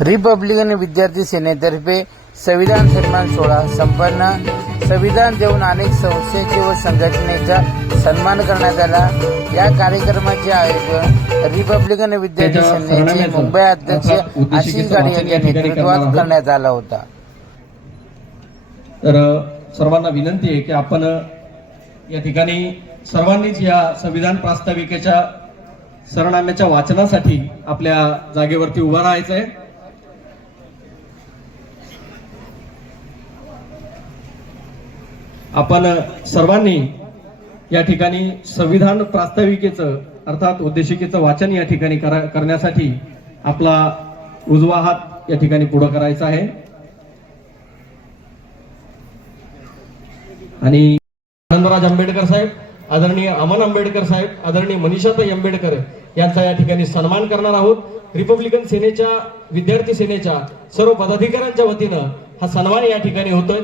Republican विद्यार्थी सेनेतर्फे संविधान सन्मान सोहळा संपन्न. संविधान देऊन अनेक संस्थेचे व संघटनेचा सन्मान करण्यात आला. या कार्यक्रमाचे आयोजन रिपब्लिकन विद्यार्थी सेनेचे मुंबई अध्यक्ष आशिष गाडी यांच्या नेतृत्वात करण्यात आला होता. तर सर्वांना विनंती आहे की आपण या ठिकाणी सर्वांनीच या संविधान प्रास्ताविकेच्या सरनाम्याच्या वाचनासाठी आपल्या जागेवरती उभा राहायचं आहे आपण सर्वांनी या ठिकाणी संविधान प्रास्ताविकेचं अर्थात उद्देशिकेचं वाचन या ठिकाणी करा- करण्यासाठी आपला उजवा हात या ठिकाणी पुढं करायचा आहे. आणि आनंदराज आंबेडकर साहेब आदरणीय अमन आंबेडकर साहेब आदरणीय मनीषाताई आंबेडकर यांचा या ठिकाणी सन्मान करणार आहोत. रिपब्लिकन सेनेच्या विद्यार्थी सेनेच्या सर्व पदाधिकाऱ्यांच्या वतीनं हा सन्मान या ठिकाणी होतोय.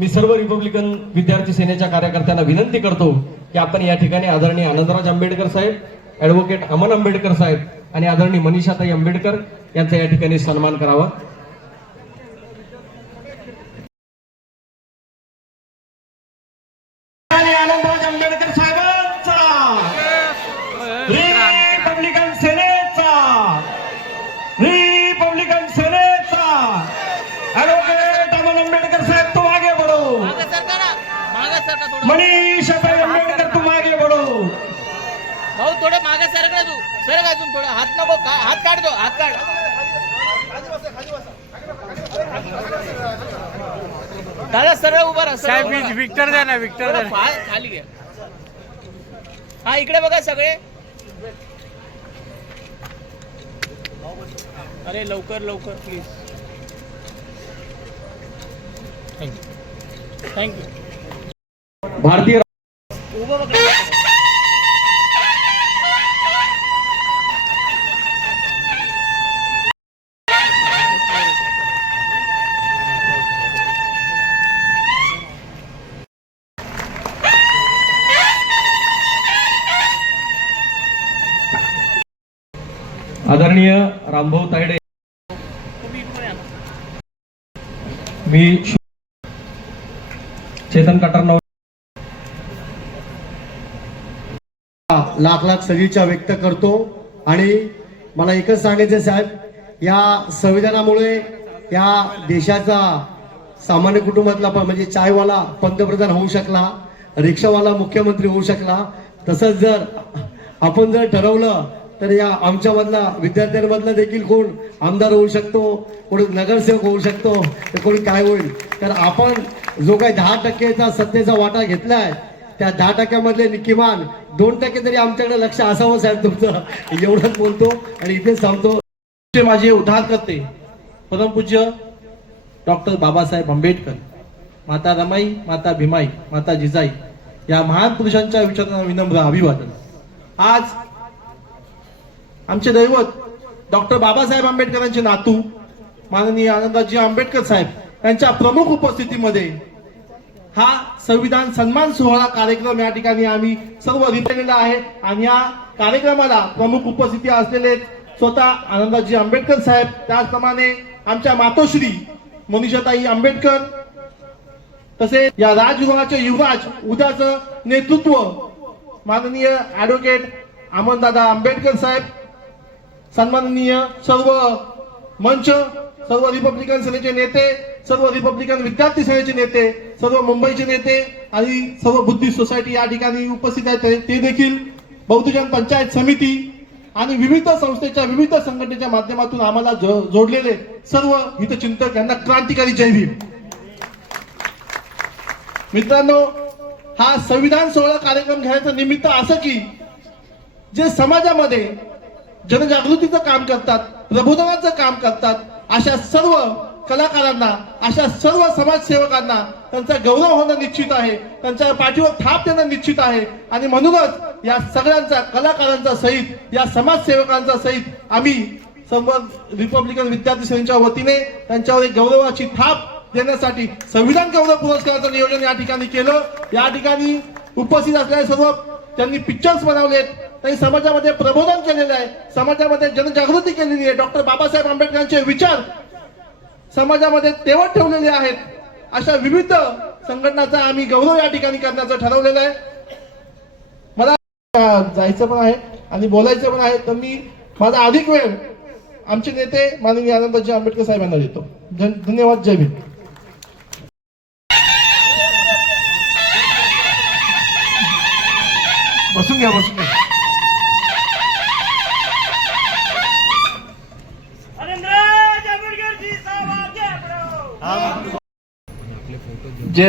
मी सर्व रिपब्लिकन विद्यार्थी सेनेच्या कार्यकर्त्यांना विनंती करतो की आपण या ठिकाणी आदरणीय आनंदराज आंबेडकर साहेब ॲडव्होकेट अमन आंबेडकर साहेब आणि आदरणीय मनीषाताई आंबेडकर यांचा या ठिकाणी सन्मान करावा. मनीष आंबेडकर तुम आगे बढ़ो भाऊ थोडं मागे सरका तू. सरक अजून थोडं. हात नको का- हात काढ दो हात काढ. दादा सरळ उभा राहा राहा. विक्टर द्या ना विक्टर पाय खाली घ्या. हा इकडे बघा सगळे. अरे लवकर लवकर प्लीज थँक्यू थँक्यू भारतीय आदरणीय रामभाऊ तायडे. मी चेतन कटरनव लाख लाख सदिच्छा व्यक्त करतो. आणि मला एकच सांगायचं साहेब या संविधानामुळे या देशाचा सामान्य कुटुंबातला पण म्हणजे चायवाला पंतप्रधान होऊ शकला रिक्षावाला मुख्यमंत्री होऊ शकला. तसंच जर आपण जर ठरवलं तर या आमच्यामधला विद्यार्थ्यांमधला देखील कोण आमदार होऊ शकतो कोणी नगरसेवक होऊ शकतो तर कोणी काय होईल? तर आपण जो काही दहा टक्केचा सत्तेचा वाटा घेतला आहे त्या दहा टक्क्यामधले किमान दोन टक्के तरी आमच्याकडे लक्ष असावं साहेब तुमचं. एवढंच बोलतो आणि इथेच थांबतो. ते माझे परम परमपूज्य डॉक्टर बाबासाहेब आंबेडकर माता रमाई माता भीमाई माता जिजाई या महान पुरुषांच्या विचारांना विनम्र अभिवादन. आज आमचे दैवत डॉक्टर बाबासाहेब आंबेडकरांचे नातू माननीय आनंदाजी आंबेडकर साहेब यांच्या प्रमुख उपस्थितीमध्ये हा संविधान सन्मान सोहळा कार्यक्रम या ठिकाणी आम्ही सर्व रिपेलेला आहे. आणि या कार्यक्रमाला प्रमुख उपस्थिती असलेले स्वतः आनंदाजी आंबेडकर साहेब त्याचप्रमाणे आमच्या मातोश्री मनीषाताई आंबेडकर तसेच या राजगृहाचे युवराज उद्याचं नेतृत्व माननीय ऍडव्होकेट अमनदादा आंबेडकर साहेब सन्माननीय सर्व मंच सर्व रिपब्लिकन सेनेचे नेते सर्व रिपब्लिकन विद्यार्थी सेनेचे नेते सर्व मुंबईचे नेते आणि सर्व बुद्धिस्ट सोसायटी या ठिकाणी उपस्थित आहेत. ते- देखील बहुजन पंचायत समिती आणि विविध संस्थेच्या विविध संघटनेच्या माध्यमातून आम्हाला जोडलेले सर्व हितचिंतक यांना क्रांतिकारी जय भीम. मित्रांनो हा संविधान सोहळा कार्यक्रम घ्यायचं निमित्त असं की जे समाजामध्ये जनजागृतीचं काम करतात प्रबोधनाचं काम करतात अशा सर्व कलाकारांना अशा सर्व समाजसेवकांना त्यांचा गौरव होणं निश्चित आहे त्यांच्या पाठीवर थाप देणं निश्चित आहे. आणि म्हणूनच या सगळ्यांचा कलाकारांचा सहित या समाजसेवकांचा सहित आम्ही सर्व रिपब्लिकन विद्यार्थी सेनेच्या वतीने त्यांच्यावर एक गौरवाची थाप देण्यासाठी संविधान गौरव पुरस्काराचं नियोजन या ठिकाणी केलं. या ठिकाणी उपस्थित असलेले सर्व त्यांनी पिक्चर्स बनवलेत त्यांनी समाजामध्ये प्रबोधन केलेलं आहे. समाजामध्ये जनजागृती केलेली आहे. डॉक्टर बाबासाहेब आंबेडकरांचे विचार समाजामध्ये तेवत ठेवलेले आहेत. अशा विविध संघटनाचा आम्ही गौरव या ठिकाणी करण्याचं ठरवलेलं आहे. मला जायचं पण आहे आणि बोलायचं पण आहे तर मी माझा अधिक वेळ आमचे नेते माननीय आनंदजी आंबेडकर साहेबांना देतो. धन- धन्यवाद जय भीम. बसून घ्या बसून घ्या. जे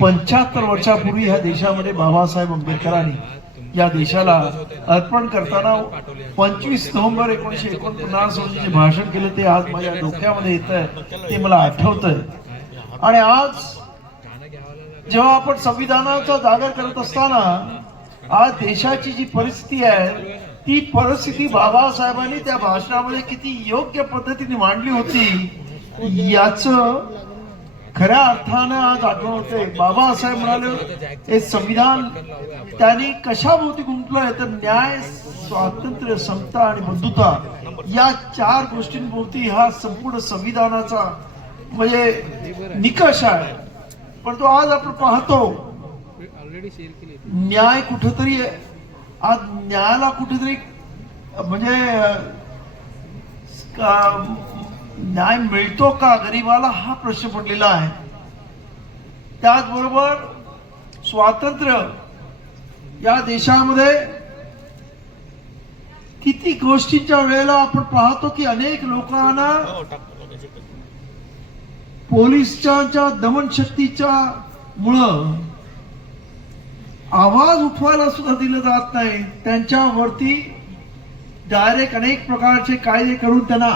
पंच्याहत्तर वर्षापूर्वी ह्या देशामध्ये बाबासाहेब आंबेडकरांनी या देशाला अर्पण करताना पंचवीस नोव्हेंबर एकोणीशे एकोणपन्नास रोजी जे भाषण केलं ते आज माझ्या डोक्यामध्ये येत आहे. ते मला आठवत आहे आणि आज जेव्हा आपण संविधानाचा जागर करत असताना आज देशाची जी परिस्थिती आहे ती परिस्थिती बाबासाहेबांनी त्या भाषणामध्ये किती योग्य पद्धतीने मांडली होती याच खऱ्या अर्थानं आज आठवण होते बाबासाहेब म्हणाले हे संविधान त्यांनी कशाभोवती गुंतलंय? तर न्याय स्वातंत्र्य समता आणि बंधुता या चार गोष्टींभोवती हा संपूर्ण संविधानाचा म्हणजे निकष आहे. पण तो आज आपण पाहतो न्याय कुठेतरी आज न्यायाला कुठेतरी म्हणजे न्याय मिळतो का? गरीबाला हा प्रश्न पडलेला आहे. त्याचबरोबर स्वातंत्र्य या देशामध्ये किती गोष्टींच्या वेळेला आपण पाहतो की अनेक लोकांना पोलिसच्या दमनशक्तीच्या मुळं आवाज उठवायला सुद्धा दिला जात नाही. त्यांच्यावरती डायरेक्ट अनेक प्रकारचे कायदे करून त्यांना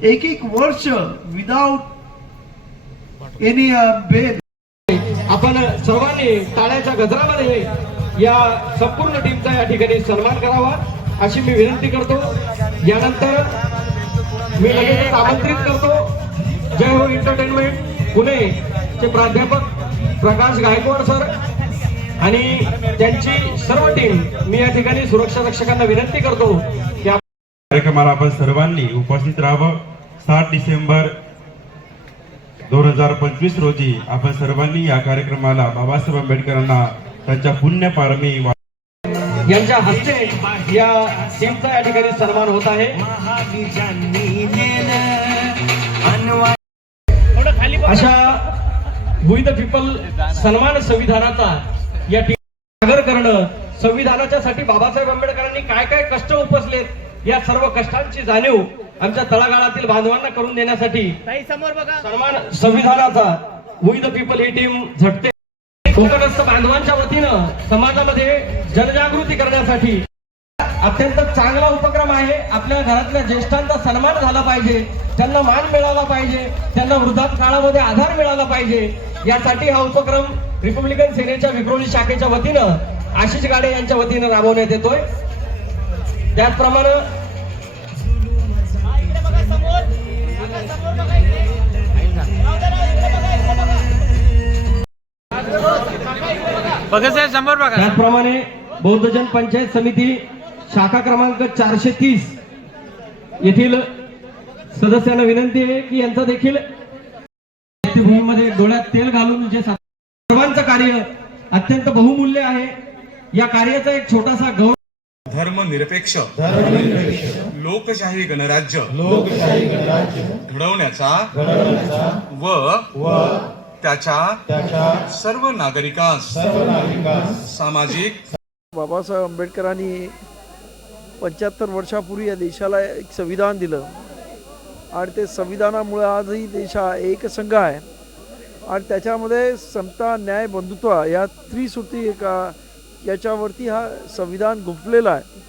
एक एक वर्ष विदाऊट एनी बेल आपण सर्वांनी टाळ्याच्या गजरामध्ये या संपूर्ण टीमचा या ठिकाणी सन्मान करावा अशी मी विनंती करतो. यानंतर मी लगेच आमंत्रित करतो. जय हो एंटरटेनमेंट पुणे चे प्राध्यापक प्रकाश गायकवाड सर आणि त्यांची सर्व टीम मी या ठिकाणी सुरक्षा रक्षकांना विनंती करतो. की कार्यक्रमाला आपण सर्वांनी उपस्थित राहावं. सात डिसेंबर दोन हजार पंचवीस रोजी आपण सर्वांनी या कार्यक्रमाला बाबासाहेब आंबेडकरांना त्यांच्या पुण्यपारमी यांच्या हस्ते या टीमचा या ठिकाणी सन्मान होत आहे. अशा विविध पीपल सन्मान संविधानाचा या ठिकाणी करणं संविधानाच्या साठी बाबासाहेब आंबेडकरांनी काय काय कष्ट उपसलेत या सर्व कष्टांची जाणीव आमच्या तळागाळातील बांधवांना करून देण्यासाठी ताई समोर बघा. सन्मान संविधानाचा वी द पीपल ही टीम झटते. कोकणस्थ बांधवांच्या वतीनं समाजामध्ये जनजागृती करण्यासाठी अत्यंत चांगला उपक्रम आहे. आपल्या घरातल्या ज्येष्ठांचा सन्मान झाला पाहिजे. त्यांना मान मिळाला पाहिजे. त्यांना वृद्धाप काळामध्ये आधार मिळाला पाहिजे. यासाठी हा उपक्रम रिपब्लिकन सेनेच्या विक्रोळी शाखेच्या वतीनं आशिष गाडे यांच्या वतीनं राबवण्यात येतोय. त्याचप्रमाणे बघा साहेब समोर बघा. त्याचप्रमाणे बौद्धजन पंचायत समिती शाखा क्रमांक चारशे तीस. येथील सदस्यांना विनंती आहे की यांचा देखील भूमीमध्ये डोळ्यात तेल घालून जे सर्वांचं कार्य अत्यंत बहुमूल्य आहे. या कार्याचा एक छोटासा गौरव धर्मनिरपेक्ष. लोकशाही गणराज्य. घडवण्याचा व त्याच्या सर्व नागरिकांस. सामाजिक बाबासाहेब आंबेडकरांनी पंच्याहत्तर वर्षापूर्वी या देशाला एक संविधान दिलं. आणि ते संविधानामुळे आजही देश हा एकसंघ आहे. आणि त्याच्यामध्ये समता न्याय बंधुत्व या त्रिसूत्री एका याच्यावरती हा संविधान गुंफलेला आहे.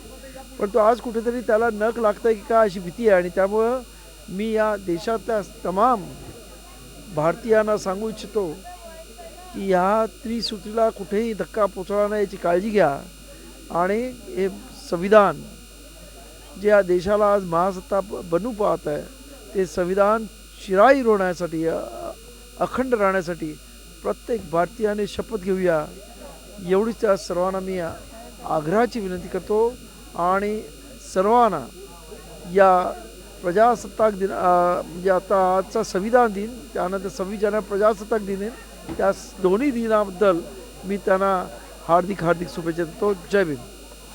पण तो आज कुठेतरी त्याला नख लागतं की काय अशी भीती आहे. आणि त्यामुळं मी या देशातल्या तमाम भारतीयांना सांगू इच्छितो की ह्या त्रिसूत्रीला कुठेही धक्का पोचवला नाही याची काळजी घ्या आणि हे संविधान जे या देशाला आज महासत्ता बनू पाहत आहे ते संविधान शिराई रोवण्यासाठी अखंड राहण्यासाठी प्रत्येक भारतीयाने शपथ घेऊया. एवढीच त्या सर्वांना मी आग्रहाची विनंती करतो आणि सर्वांना या प्रजासत्ताक दिन म्हणजे आता आजचा संविधान दिन त्यानंतर सव्वीस जानेवारी प्रजासत्ताक दिन आहे. त्या दोन्ही दिनाबद्दल मी त्यांना हार्दिक हार्दिक शुभेच्छा देतो. जय भीम.